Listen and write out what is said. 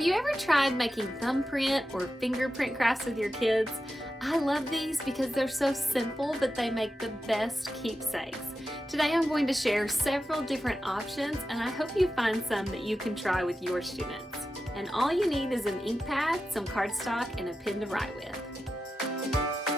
Have you ever tried making thumbprint or fingerprint crafts with your kids? I love these because they're so simple, but they make the best keepsakes. Today I'm going to share several different options, and I hope you find some that you can try with your students. And all you need is an ink pad, some cardstock, and a pen to write with.